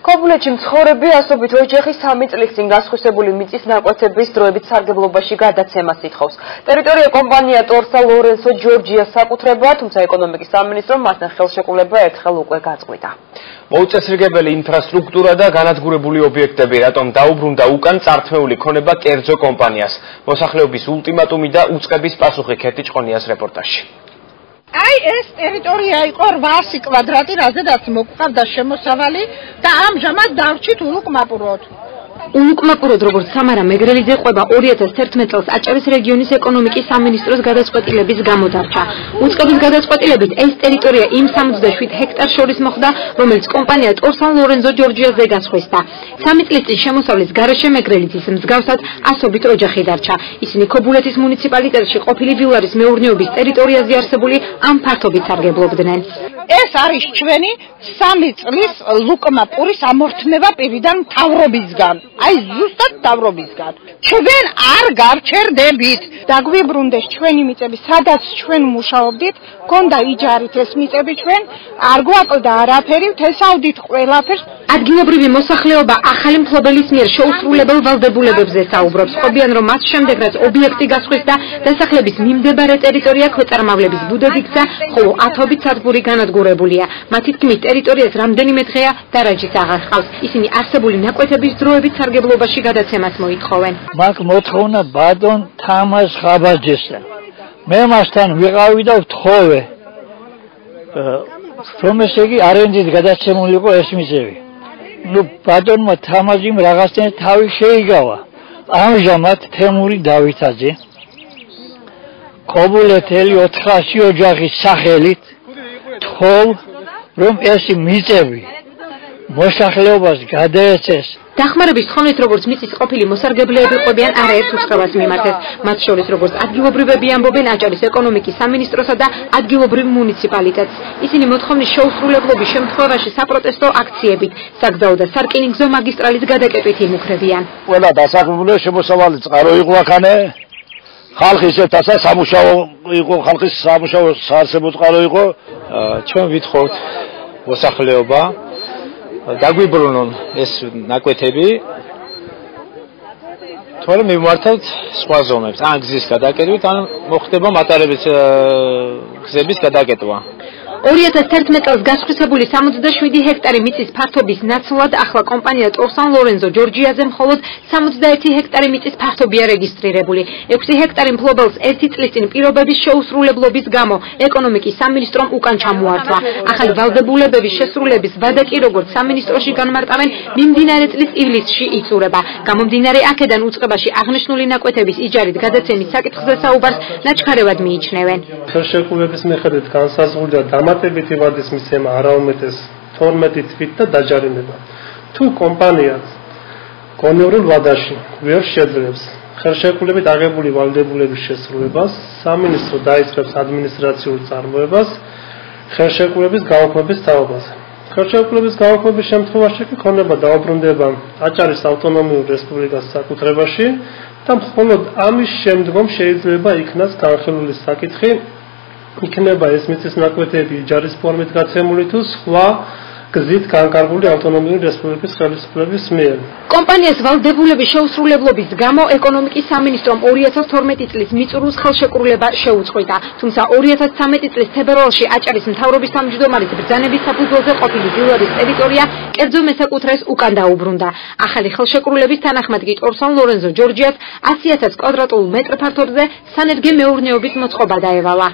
ქობულეთში მცხოვრები ასობით ოჯახი 3 წლის წინ გასხვისებული მიწის ნაკვეთების დროებით სარგებლობაში გადაცემას ითხოვს. ტერიტორია კომპანია ტორსა ლორენსო ჯორჯიას საკუთრებაა, თუმცა ეკონომიკის სამინისტრომ მასთან ხელშეკრულება ერთხელ უკვე გაწყვიტა. მოუწესრიგებელი ინფრასტრუქტურა და განადგურებული ობიექტები რატომ დაუბრუნდა უკან წართმეული ქონება კერძო კომპანიას. მოსახლეობის ულტიმატუმი და უწყების პასუხი ქეთი ჭყონიას რეპორტაჟში. Ai ეს ტერიტორია იყო 800 კვადრატი, რაზედაც მოგვყავდა შემოსავალი და ამჟამად დავრჩით ულუკმაპუროდ. ულუკმაპუროდ როგორც სამარა მეგრელიძე ყვება 2011 წელს აჭარის რეგიონის ეკონომიკის სამინისტროს გადაწყვეტილების გამო დარჩა. უწყების გადაწყვეტილებით ეს ტერიტორია იმ 67 ჰექტარს შორის მოხვდა, რომელიც კომპანია ტორსან ლორენზო ჯორჯიაზე გასხვისდა. 3 წლის წინ შემოსავლის გარეშე მეგრელიძის მსგავსად ასობით ოჯახი დარჩა. ისინი ქობულეთის მუნიციპალიტეტში ყოფილი ვილარის მეურნეობის ტერიტორიაზე არსებული ამ ფართობით სარგებლობდნენ. ეს არის ჩვენი 3 წლის ლუკმაპურის ამორთმება პირიდან მთავრობისგან. Ai ზუსტად მთავრობისგან. ჩვენ არ გარჩერდებით. დაგვიბრუნდეს ჩვენი მიწები, სადაც ჩვენ მუშაობდით, გონდა იჯარით ეს მიწები ჩვენ, არ გვაკლდა არაფერი, თესავდით ყველაფერს. ადგილობრივი მოსახლეობა ახალი მფლობელის მიერ შეუსრულებელ ვალდებულებებზე საუბრობს. ყოფიან რომ მას შემდეგ რაც ობიექტი გასხვისდა, დასახლების მიმდებარე ტერიტორია ქვეწარმავლების ბუდად იქცა, ხოლო ათობით სადგური განადგურებულია. მათი თქმით, ტერიტორიას რამდენიმე დღეა დარაჯიც აღარ ჰყავს. ისინი არსებული ნაკვეთების დროებით სარგებლობაში გადაცემას მოითხოვენ. მაგ მოთხოვნა ბატონ თამაზ ხაბაჯესთან. მე მასთან ვიყავი და ვთხოვე, რომ ესე იგი არენდით გადაცემული იყო ეს მიწები. ნუ ბატონმა თამაზიმ რაღაცნაირად თავი შეიგავა. ამჟამად თემური დავითაძე ქობულეთელი 400 ოჯახის სახელით თხოვ, რომ ეს მიწები მოსახლეობას გადაეცეს. დახმარების თხოვნით როგორც მიწის ყოფილი მოსარგებლეები ყვებიან არაერთ უწყებას მიმართეს. მათ შორის როგორც ადგილობრივები ამბობენ აჭარის ეკონომიკის სამინისტროსა და ადგილობრივ მუნიციპალიტეტს. ისინი მოთხოვნის შეუსრულებლობის შემთხვევაში საპროტესტო აქციებით, საგზაო და სარკინიგზო მაგისტრალის გადაკეტვით იმუქრებიან. ყველა დასაქმებული შემოსავალი წყარო იყო აქანე. ხალხის ერთასა სამუშაო იყო, ხალხის სამუშაო საარსებო წყარო იყო. ჩვენ ვითხოვთ მოსახლეობა დაგვიბრუნონ ეს ნაკვეთები, თორემ მივმართავთ სხვა ზონებს, ან გზის გადაკეტვით, ან მოხდება მატარების გზების გადაკეტვა. 2011 წელს გასხვისებული 67 ჰექტარი მიწის ფართობის ნაცვლად ახლა კომპანია ტორსან ლორენზო ჯორჯიაზე მხოლოდ 61 ჰექტარი მიწის ფართობია რეგისტრირებული. 6 ჰექტარი მფლობელს 1 წლის წინ პირობების შეუსრულებლობის გამო ეკონომიკის სამინისტრომ უკან ჩამოართვა. ახალი ვალდებულებების შესრულების ვადა კი როგორც სამინისტროში განმარტავენ, მიმდინარე წლის ივლისში იწურება. გამომდინარე აქედან უწყებაში აღნიშნული ნაკვეთების იჯარით გადაცემის საკითხზე საუბარს ნაჩქარევად მიიჩნევენ. ხელშეკრულების მიხედვით განსაზღვრულია დამატებითი ვადის მიცემა არაუმეტეს 12 თვით და დაჯარიმება. თუ კომპანია გონივრულ ვადაში ვერ შეძლებს ხელშეკრულებით აღებული ვალდებულების შესრულებას, სამინისტრო დაიწყებს ადმინისტრაციულ წარმოებას ხელშეკრულების გაუქმების თაობაზე. ხელშეკრულების გაუქმების შემთხვევაში კი ქონება დაუბრუნდება აჭარის ავტონომიურ რესპუბლიკას საკუთრებაში და მხოლოდ ამის შემდგომ შეიძლება იქნას განხილული საკითხი, იქნება ეს მიწის ნაკვეთები იჯარის ფორმით გაცემული თუ სხვა გზით განკარგული ავტონომიური რესპუბლიკის ხელისუფლების მიერ. კომპანიას ვალდებულების შეუსრულებლობის გამო ეკონომიკის სამინისტრომ 2012 წლის მიწურულს ხელშეკრულება შეუწყვიტა. თუმცა 2013 წლის თებერვალში აჭარის მთავრობის თავმჯდომარის ბრძანების საფუძველზე ყოფილი ვილარის ტერიტორია კერძო მესაკუთრეს უკან დაუბრუნდა. ახალი ხელშეკრულების თანახმად კი ტორსან ლორენზო ჯორჯიას 100,000 კვადრატულ მეტრ ფართობზე სანერგე მეურნეობის მოწყობა დაევალა.